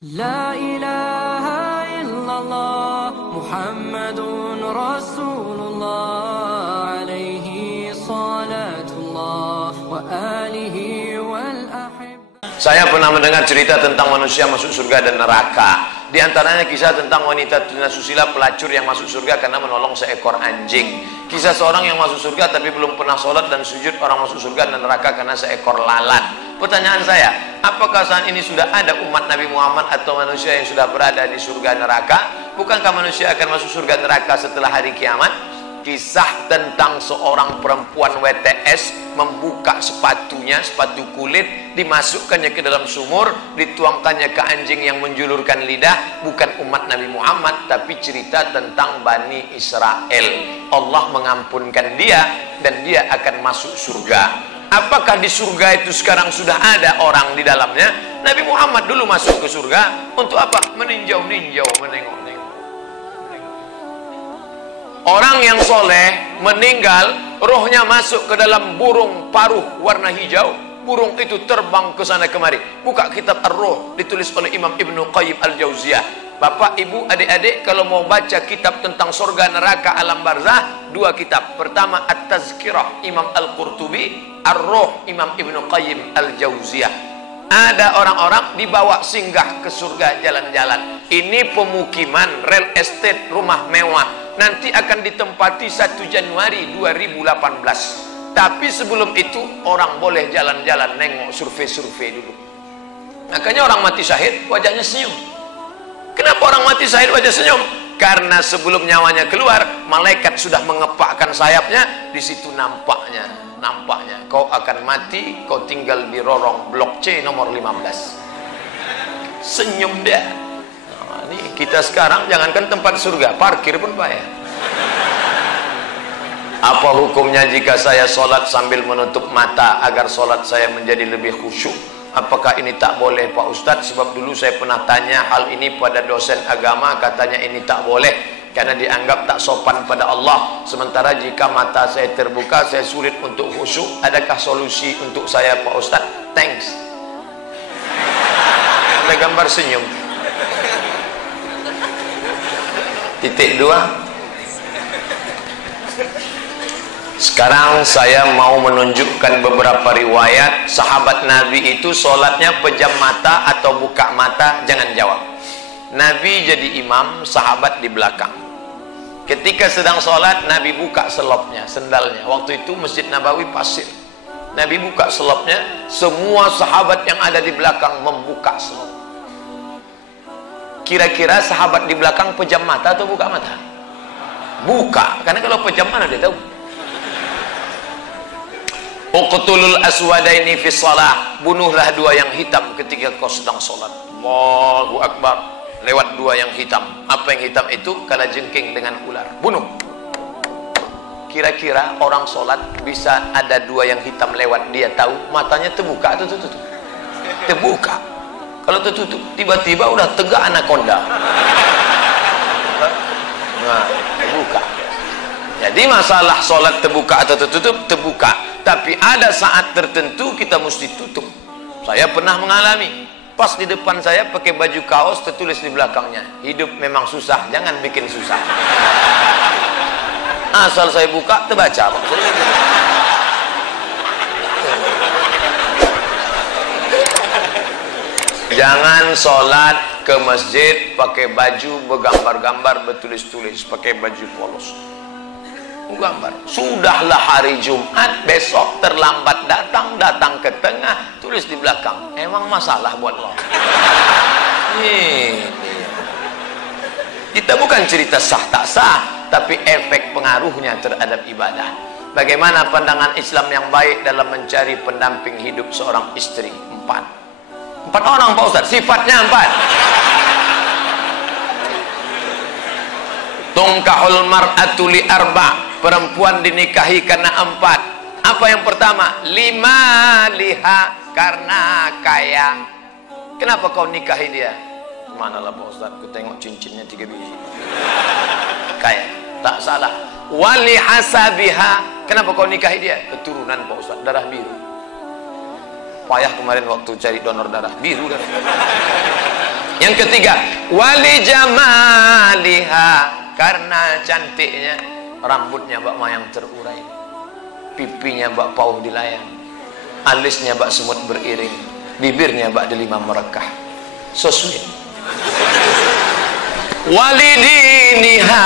La ilaha illallah Muhammadun Rasulullah alaihi salatullah wa alihi wal ahib. Saya pernah mendengar cerita tentang manusia masuk surga dan neraka. Di antaranya kisah tentang wanita tunasusila pelacur yang masuk surga karena menolong seekor anjing. Kisah seorang yang masuk surga tapi belum pernah sholat dan sujud, orang masuk surga dan neraka karena seekor lalat. Pertanyaan saya, apakah saat ini sudah ada umat Nabi Muhammad atau manusia yang sudah berada di surga neraka? Bukankah manusia akan masuk surga neraka setelah hari kiamat? Kisah tentang seorang perempuan WTS membuka sepatunya, sepatu kulit, dimasukkannya ke dalam sumur, dituangkannya ke anjing yang menjulurkan lidah. Bukan umat Nabi Muhammad, tapi cerita tentang Bani Israel. Allah mengampunkan dia dan dia akan masuk surga. Apakah di surga itu sekarang sudah ada orang di dalamnya? Nabi Muhammad dulu masuk ke surga untuk apa? Meninjau-ninjau, menengok-nengok. Orang yang soleh meninggal, rohnya masuk ke dalam burung paruh warna hijau. Burung itu terbang ke sana kemari. Buka kitab Ar-Ruh, ditulis oleh Imam Ibnu Qayyim Al-Jauziyah. Bapak, ibu, adik-adik, kalau mau baca kitab tentang surga, neraka, alam barzah, dua kitab. Pertama At-Tazkirah Imam Al-Qurtubi, Ar-Ruh Imam Ibnu Qayyim Al-Jauziyah. Ada orang-orang dibawa singgah ke surga jalan-jalan. Ini pemukiman, real estate, rumah mewah. Nanti akan ditempati 1 Januari 2018. Tapi sebelum itu orang boleh jalan-jalan, nengok, survei-survei dulu. Makanya orang mati syahid wajahnya senyum. Kenapa orang mati syahid wajah senyum? Karena sebelum nyawanya keluar, malaikat sudah mengepakkan sayapnya. Di situ nampaknya kau akan mati, kau tinggal di lorong blok C nomor 15. Senyum dia. Nah, ini kita sekarang jangankan tempat surga, parkir pun payah. Apa hukumnya jika saya sholat sambil menutup mata agar sholat saya menjadi lebih khusyuk? Apakah ini tak boleh Pak Ustadz? Sebab dulu saya pernah tanya hal ini pada dosen agama, katanya ini tak boleh karena dianggap tak sopan pada Allah. Sementara jika mata saya terbuka, saya sulit untuk khusyuk. Adakah solusi untuk saya Pak Ustadz? Thanks. Ada gambar senyum. Titik 2. Sekarang saya mau menunjukkan beberapa riwayat sahabat Nabi itu sholatnya pejam mata atau buka mata. Jangan jawab. Nabi jadi imam, sahabat di belakang. Ketika sedang sholat, Nabi buka selopnya, sendalnya. Waktu itu Masjid Nabawi pasir. Nabi buka selopnya, semua sahabat yang ada di belakang membuka selop. Kira-kira sahabat di belakang pejam mata atau buka mata? Buka, karena kalau pejam mana dia tahu. Uqtulul aswadaini fi shalah, bunuhlah dua yang hitam ketika kau sedang sholat. Allahu Akbar. Lewat dua yang hitam. Apa yang hitam itu? Kalajengking dengan ular. Bunuh. Kira-kira orang sholat bisa ada dua yang hitam lewat, dia tahu matanya terbuka atau tertutup? Terbuka. Kalau tertutup, tiba-tiba udah tegak anaconda. Nah, terbuka. Jadi masalah sholat terbuka atau tertutup, terbuka. Tapi ada saat tertentu kita mesti tutup. Saya pernah mengalami. Pas di depan saya pakai baju kaos, tertulis di belakangnya, hidup memang susah, jangan bikin susah. Asal saya buka, terbaca. Jangan sholat ke masjid pakai baju bergambar-gambar, bertulis-tulis, pakai baju polos. Gambar. Sudahlah hari Jumat, besok terlambat datang ke tengah, tulis di belakang. Emang masalah buat lo? Kita bukan cerita sah tak sah, tapi efek pengaruhnya terhadap ibadah. Bagaimana pandangan Islam yang baik dalam mencari pendamping hidup seorang istri? 4 orang Pak Ustaz, sifatnya 4. Tungkahul mar'atu li arba', perempuan dinikahi karena 4. Apa yang pertama? 5 liha, karena kaya. Kenapa kau nikahi dia? Manalah Pak Ustaz, aku tengok cincinnya 3 biji. Kaya, tak salah. Wali hasabiha, kenapa kau nikahi dia? Keturunan Pak Ustaz, darah biru. Payah kemarin waktu cari donor darah, biru darah. Yang ketiga, wali jamaliha, karena cantiknya. Rambutnya Mbak Mayang terurai, pipinya Mbak pauh dilayang, alisnya Mbak semut beriring, bibirnya Mbak delima merekah. So sweet. Walidiniha,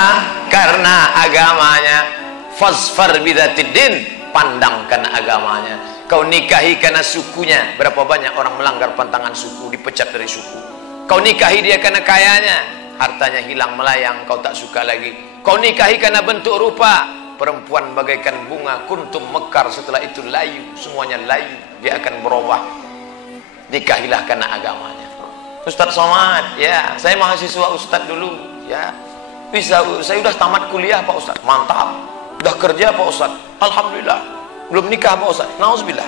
karena agamanya. Fasfar bidatidin, pandangkan agamanya. Kau nikahi karena sukunya. Berapa banyak orang melanggar pantangan suku, dipecat dari suku. Kau nikahi dia karena kayanya, hartanya hilang melayang, kau tak suka lagi. Kau nikahi karena bentuk rupa, perempuan bagaikan bunga, kuntum mekar, setelah itu layu, semuanya layu, dia akan berubah. Nikahilah karena agamanya. Ustadz Somad, ya, saya mahasiswa Ustadz dulu, ya, bisa, saya udah tamat kuliah Pak Ustadz, mantap. Udah kerja Pak Ustadz, alhamdulillah. Belum nikah Pak Ustadz, nauzubillah.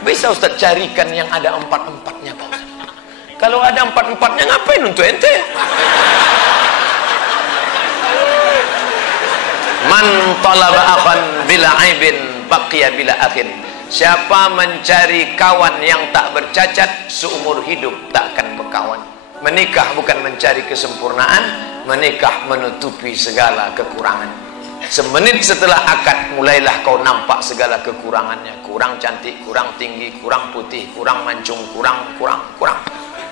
Bisa Ustadz carikan yang ada 4-4-nya Pak Ustadz. Kalau ada 4-4-nya ngapain untuk ente? Man talaba akhan bila aibin baqiya bila akhin. Siapa mencari kawan yang tak bercacat, seumur hidup tak akan berkawan. Menikah bukan mencari kesempurnaan, menikah menutupi segala kekurangan. Semenit setelah akad, mulailah kau nampak segala kekurangannya. Kurang cantik, kurang tinggi, kurang putih, kurang mancung, kurang.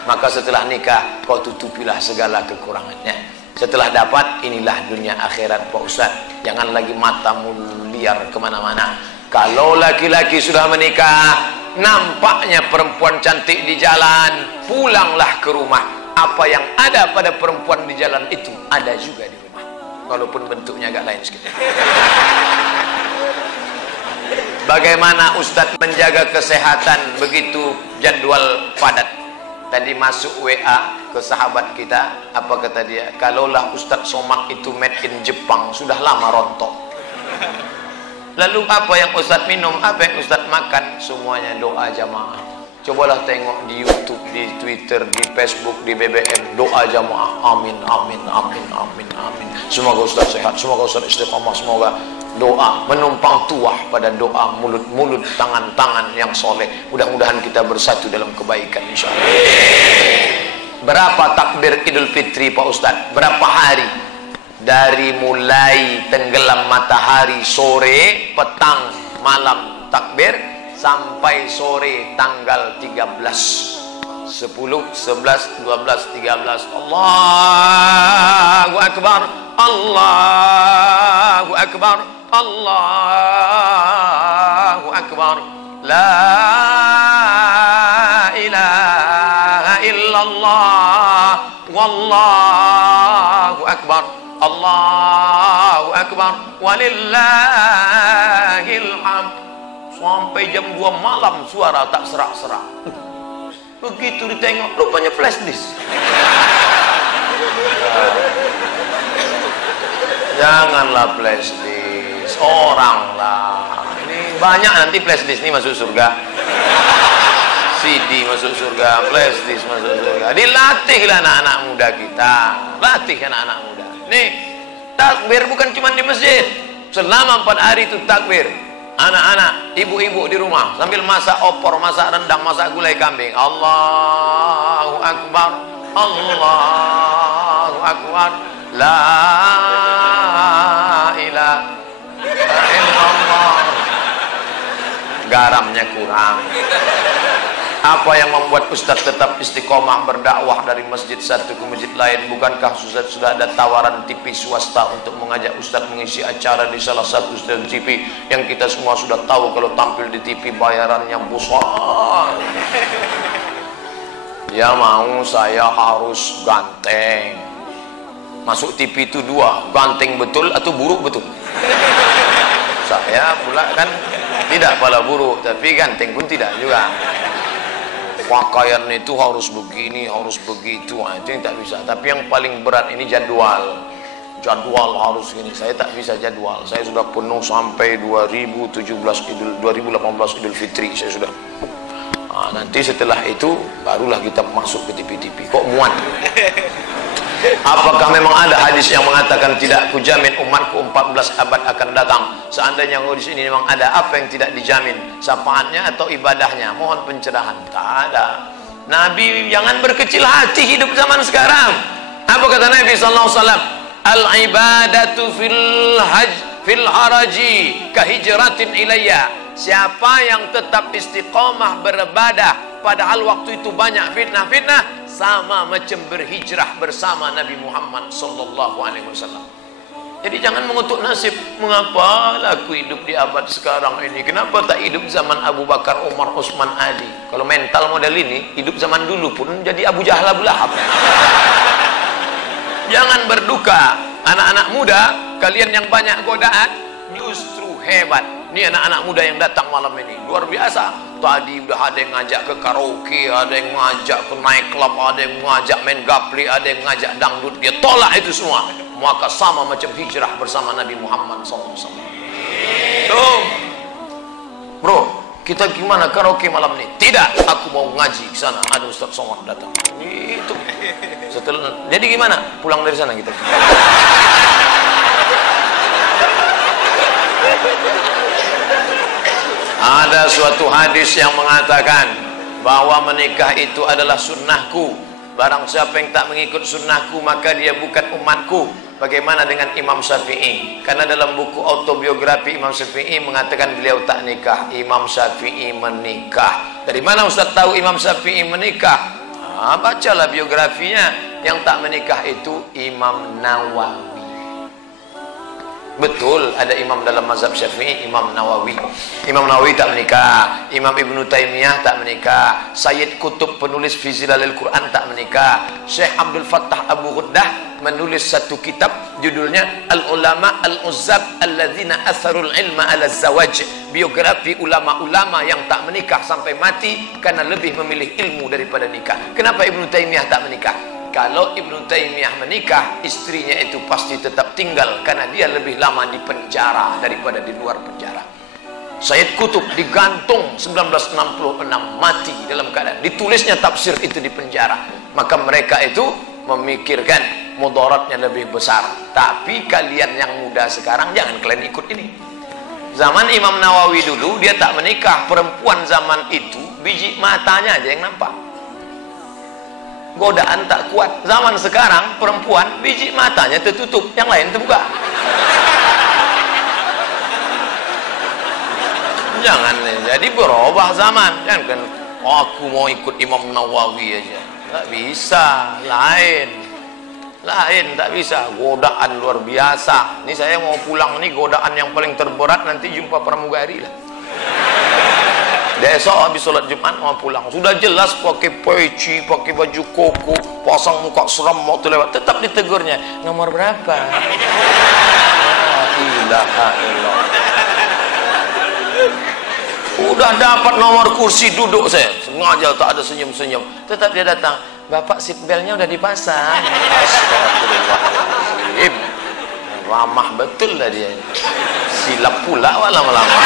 Maka setelah nikah, kau tutupilah segala kekurangannya. Setelah dapat, inilah dunia akhirat Pak Ustaz. Jangan lagi matamu liar kemana-mana. Kalau laki-laki sudah menikah, nampaknya perempuan cantik di jalan, pulanglah ke rumah. Apa yang ada pada perempuan di jalan itu ada juga di rumah, walaupun bentuknya agak lain sedikit. Bagaimana Ustadz menjaga kesehatan begitu jadwal padat? Tadi masuk WA ke sahabat kita, apa kata dia? Kalaulah Ustadz Somad itu made in Jepang, sudah lama rontok. Lalu apa yang Ustadz minum, apa yang Ustadz makan? Semuanya doa jamaah. Cobalah tengok di YouTube, di Twitter, di Facebook, di BBM, doa jamaah. Amin, amin, amin, amin, amin. Semoga Ustadz sehat, semoga Ustadz istiqamah, semoga doa menumpang tuah pada doa, mulut-mulut, tangan-tangan yang soleh. Mudah-mudahan kita bersatu dalam kebaikan insyaallah. Berapa takbir Idul Fitri Pak Ustadz? Berapa hari? Dari mulai tenggelam matahari sore, petang, malam takbir, sampai sore tanggal 13, 10, 11, 12, 13. Allahu Akbar, Allahu Akbar, Allahu Akbar. La ilaha illallah, wallahu akbar, Allahu akbar, walillahil hamd. Sampai jam 2 malam suara tak serak-serak. Begitu ditengok, rupanya flash disk. Janganlah flash disk, orang lah. Ini banyak nanti flash disk ini masuk surga. CD masuk surga, flash disk masuk surga. Dilatihlah anak-anak muda kita. Latih anak-anak muda. Nih, takbir bukan cuma di masjid. Selama 4 hari itu takbir. Anak-anak, ibu-ibu di rumah sambil masak opor, masak rendang, masak gulai kambing. Allahu Akbar, Allahu Akbar, la ilaha illallah. Garamnya kurang. Apa yang membuat Ustadz tetap istiqomah berdakwah dari masjid satu ke masjid lain? Bukankah Ustadz sudah ada tawaran TV swasta untuk mengajak Ustadz mengisi acara di salah satu stasiun TV yang kita semua sudah tahu kalau tampil di TV bayarannya besar? Ya mau saya harus ganteng. Masuk TV itu 2, ganteng betul atau buruk betul? Saya pula kan tidak pala buruk, tapi ganteng pun tidak juga. Pakaian itu harus begini, harus begitu, nah, itu yang tak bisa. Tapi yang paling berat ini jadwal harus gini. Saya tak bisa jadwal. Saya sudah penuh sampai 2018 Idul Fitri saya sudah. Nah, nanti setelah itu barulah kita masuk ke TV-TV. Kok muat? Apakah memang ada hadis yang mengatakan tidak kujamin umatku 14 abad akan datang? Seandainya hadis ini memang ada, apa yang tidak dijamin? Syafaatnya atau ibadahnya? Mohon pencerahan. Tak ada. Nabi jangan berkecil hati hidup zaman sekarang. Apa kata Nabi sallallahu alaihi wasallam? Al ibadatu fil haraji kahijratin ilayya. Siapa yang tetap istiqamah beribadah padahal waktu itu banyak fitnah-fitnah, sama macam berhijrah bersama Nabi Muhammad sallallahu alaihi wasallam. Jadi jangan mengutuk nasib. Mengapa aku hidup di abad sekarang ini? Kenapa tak hidup zaman Abu Bakar, Umar, Utsman, Ali? Kalau mental model ini, hidup zaman dulu pun jadi Abu Jahal, Abu Lahab. Jangan berduka. Anak-anak muda, kalian yang banyak godaan, justru hebat. Ini anak-anak muda yang datang malam ini, luar biasa. Tadi udah ada yang ngajak ke karaoke, ada yang ngajak ke night club, ada yang ngajak main gapli, ada yang ngajak dangdut. Dia tolak itu semua. Maka sama macam hijrah bersama Nabi Muhammad SAW. Tuh, bro, kita gimana karaoke malam ini? Tidak, aku mau ngaji ke sana. Ada Ustaz Somad datang. Itu. Setelah, jadi gimana? Pulang dari sana kita. Ada suatu hadis yang mengatakan bahwa menikah itu adalah sunnahku. Barang siapa yang tak mengikut sunnahku maka dia bukan umatku. Bagaimana dengan Imam Syafi'i? Karena dalam buku autobiografi Imam Syafi'i mengatakan beliau tak nikah. Imam Syafi'i menikah. Dari mana Ustaz tahu Imam Syafi'i menikah? Bacalah biografinya. Yang tak menikah itu Imam Nawawi. Betul, ada imam dalam mazhab Syafi'i, Imam Nawawi. Imam Nawawi tak menikah. Imam Ibnu Taimiyah tak menikah. Sayyid Qutb penulis fi Zilalil Quran tak menikah. Syekh Abdul Fattah Abu Ghuddah menulis satu kitab judulnya Al-Ulama Al-Uzzab Alladzina Atharul Ilma Ala Zawaj. Biografi ulama-ulama yang tak menikah sampai mati karena lebih memilih ilmu daripada nikah. Kenapa Ibnu Taimiyah tak menikah? Kalau Ibnu Taimiyah menikah, istrinya itu pasti tetap tinggal karena dia lebih lama di penjara daripada di luar penjara. Sayyid Qutb digantung 1966, mati dalam keadaan ditulisnya tafsir itu di penjara. Maka mereka itu memikirkan mudaratnya lebih besar. Tapi kalian yang muda sekarang jangan kalian ikut ini. Zaman Imam Nawawi dulu dia tak menikah. Perempuan zaman itu biji matanya aja yang nampak. Godaan tak kuat. Zaman sekarang perempuan biji matanya tertutup, yang lain terbuka. Jangan, jadi berubah zaman. Jangan kan, oh, aku mau ikut Imam Nawawi aja. Tak bisa, lain, tak bisa. Godaan luar biasa. Ini saya mau pulang nih, godaan yang paling terberat nanti jumpa pramugari lah. Besok habis sholat Jumat mau pulang, sudah jelas pakai peci, pakai baju koko, pasang muka seram waktu lewat, tetap ditegurnya. Nomor berapa? La ilaha illallah. Udah dapat nomor kursi duduk saya, sengaja tak ada senyum-senyum. Tetap dia datang, Bapak seat beltnya udah dipasang. Astagfirullahaladzim. Ramah betul lah dia. Silap pula lama-lama.